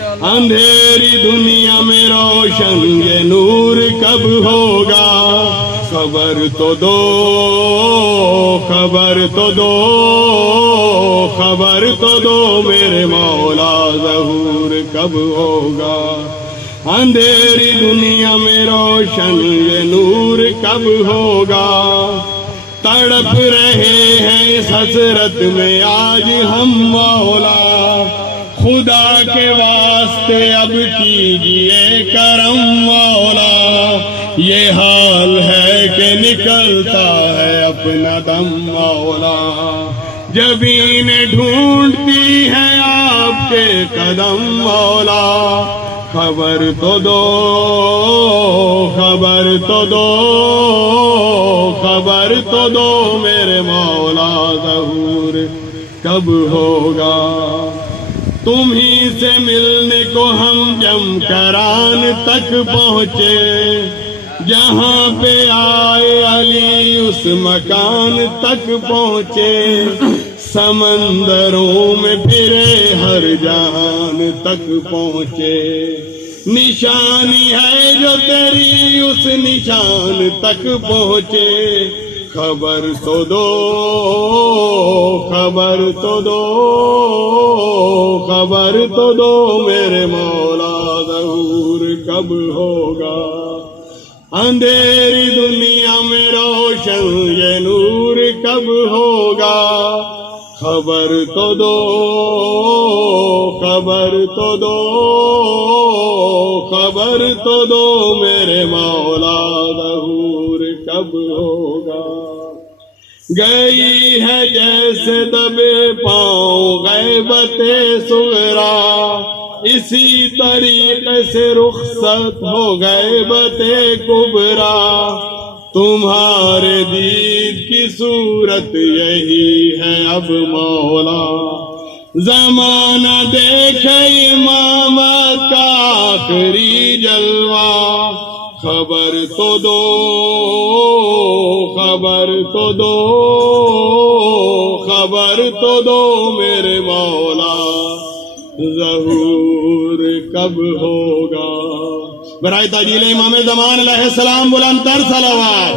اندھیری دنیا میں روشن یہ نور کب ہوگا؟ خبر تو دو، خبر تو دو، خبر تو دو میرے مولا ظہور کب ہوگا؟ اندھیری دنیا میں روشن یہ نور کب ہوگا؟ تڑپ رہے ہیں اس حسرت میں آج ہم مولا، خدا کے واسطے اب کیجئے کرم مولا، یہ حال ہے کہ نکلتا ہے اپنا دم مولا، جبینیں ڈھونڈتی ہیں آپ کے قدم مولا، خبر تو دو، خبر تو دو، خبر تو دو میرے مولا ظہور کب ہوگا؟ تمہیں سے ملنے کو ہم جم کران تک پہنچے، جہاں پہ آئے علی اس مکان تک پہنچے، سمندروں میں پھرے ہر جہان تک پہنچے، نشانی ہے جو تیری اس نشان تک پہنچے، خبر تو دو، خبر تو دو، خبر تو دو میرے مولا ظہور کب ہوگا؟ اندھیری دنیا میں روشن یہ نور کب ہوگا؟ خبر تو دو، خبر تو دو، خبر تو دو میرے مولا ظہور کب ہوگا؟ گئی ہے جیسے دبے پاؤں غیبت صغرا، اسی طریقے سے رخصت ہو غیبت کبرا، تمہارے دید کی صورت یہی ہے اب مولا، زمانہ دیکھے امامت کا آخری جلوہ، خبر تو دو، خبر تو دو، خبر تو دو میرے مولا ظہور کب ہوگا؟ برائے تاجیل امام زمان علیہ السلام بلند تر صلوات۔